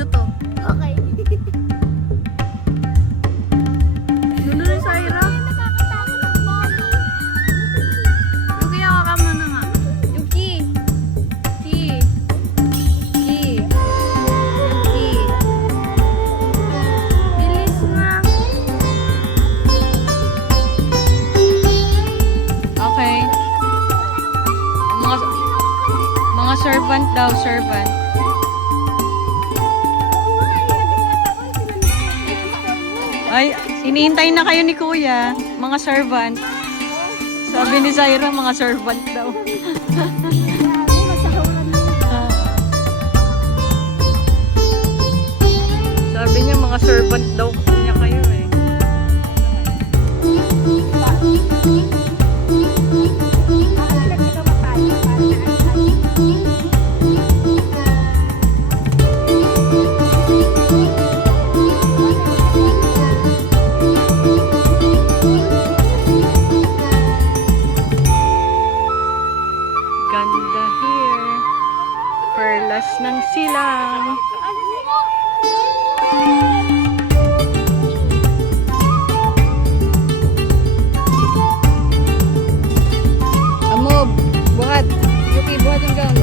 video to. Okay. Dulo na sa Ira. Nakakatakot ng bago. Yung kaya kakam na nga. Yung key. Key. Key. Yung key. Bilis na. Okay. Mga servant daw, servant. Ay, hinihintay na kayo ni Kuya. Mga servant. Sabi ni Zaira, mga servant daw. Sabi niya, mga servant daw niya kayo eh. Ganda here. Perlas ng silang. Amob, buhat. Yuki, buhat yung gang.